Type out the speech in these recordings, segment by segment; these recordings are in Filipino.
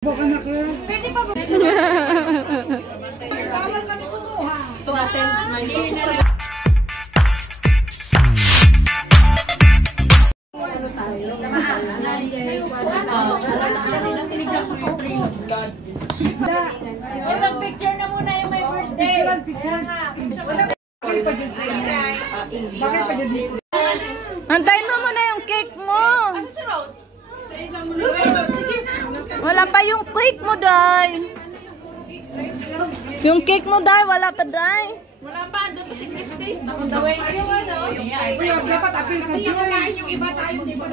Pwede pa ba? Bawal kami kumuha. To attend my social. Picture na muna yung my birthday. Picture. Bakit pa dyan dito? Antayin mo muna yung cake mo. Wala pa yung cake mo, Day. Yung cake mo, Day. Wala pa, Day. Wala pa, doon pa si Christy. Tapos daway. Dapat appeal ka dyan. Yung iba tayo, di ba?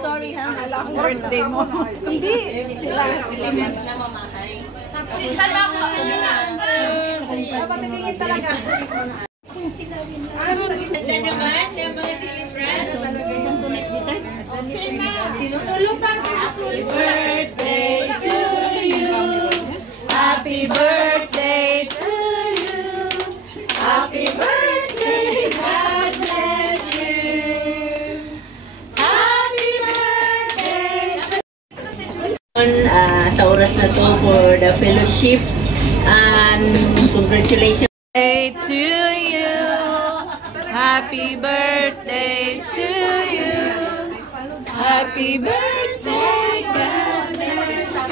Sorry, ha? Birthday mo. Hindi. Sila na mamahay. Saan ba ako? Dapat tingin talaga. Ganda naman, yung mga silisran. Solo pa, solo. Birthday to you. Happy birthday to you. Happy birthday, God bless you. Happy birthday to Sa oras na to for the fellowship. Congratulations. Birthday to you. Happy birthday to you. Happy birthday, God bless you.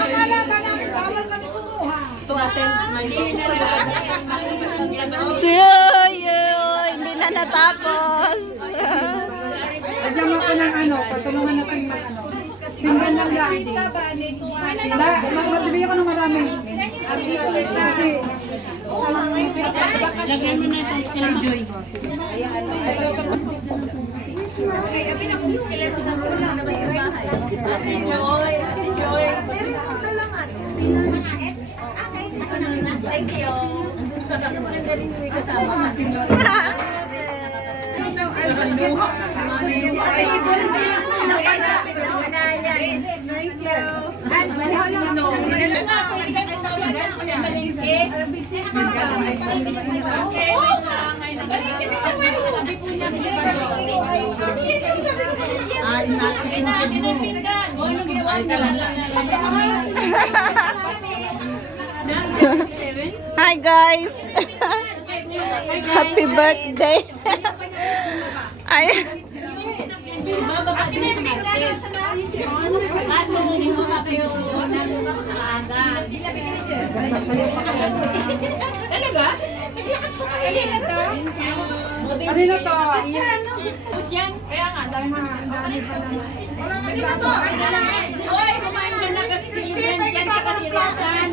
Bawal kami kumuha. To attend my social. Suyo, hindi na natapos. Adyan mo ko ng ano, patulungan natin ng ano. Pinggan lang lang. Magbibigyan ko ng marami. Kasi, Lagyan mo na ito kay Joy. Thank you. Hi guys. Happy birthday. Ano ba? ano na to? Kaya nga, dami pa lang. Hoy, kumain ka na kasi si Steve. Yan ka kasi rasan.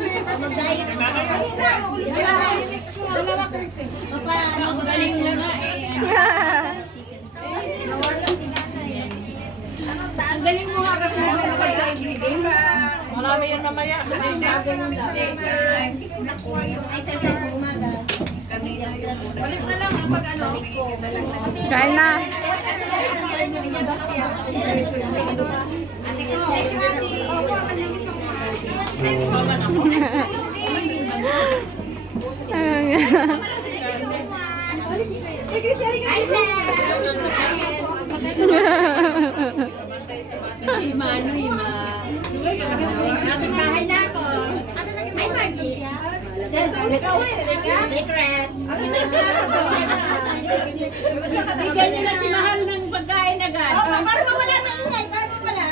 Dalawa, Christy. Magaling mo nga eh. Ang galing mo nga kasi nakakaibigan. Marami yan mamaya. Balik na lang ang pag-ano. Kain na. Ano yung bahay na ako. Ay, Marty. Secret. Bigyan nila si Mahal ng pagkain agad. Para mawala na ingay. Para mawala.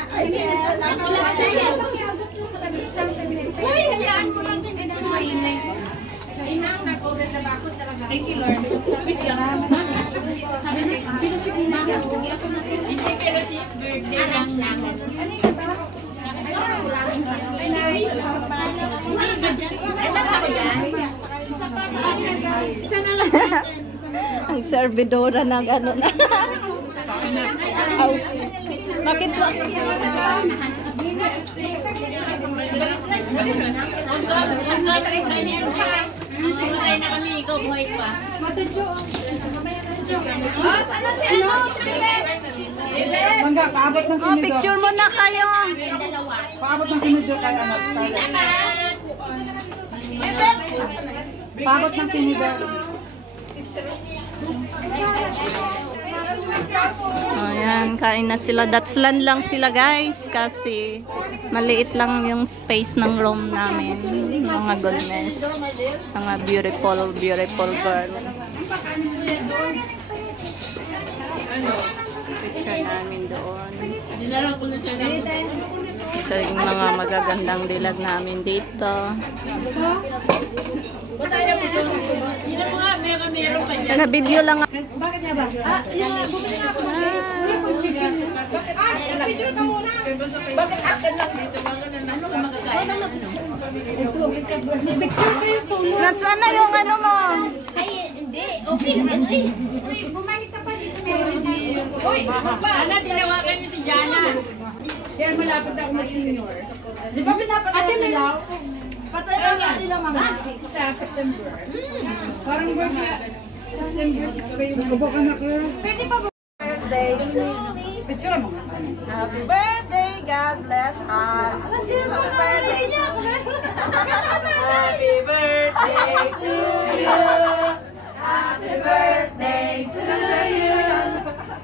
Uy, hayaan mo lang din. Inang nag-over na ba ako talaga? Thank you, Lord. Sabi na, fellowship ni Mama. Hindi fellowship, birthday lang naman. Ang servidora ng ano na. Bakit ba? Matay na kami, ikaw buhay pa. Sana si ano? Mangga, paabot ng Oh, picture mo na kayo. Paabot ng tinidor kay ano? Paabot ng tinidor. Ayan, kain na sila. Datslan lang sila guys kasi maliit lang yung space ng room namin. Mga goodness. Mga beautiful, beautiful girl. Picture namin doon. Ito yung mga magagandang dilag namin dito. Naka-video lang. Bakit nga ba? Bumili nga ako. Video ka muna. Bakit akin lang dito? Ano ka magkakain? Picture kayo solo. Nasaan na yung ano mo? Ay, hindi. Okay. Uy, bumalik ka pa dito. Uy, Ana, tinawagan niyo si Jana. Kaya malapit ako mag-senior. Di ba pinapatay nila? Patay na nila mama sa September. Parang birthday. September 6 ba yung kabok anak ko? Pwede pa ba? Birthday to me. Picture mo. Happy birthday, God bless us. Happy birthday. Happy birthday to you. Happy birthday to you.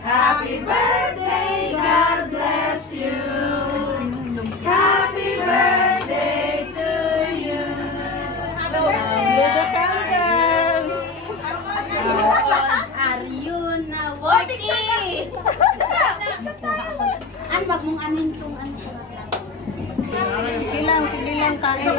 Happy birthday, God bless you. Happy birthday to you. Little countdown. Are you now working? Ano, wag mong anin yung ano. Sige lang, kain tayo.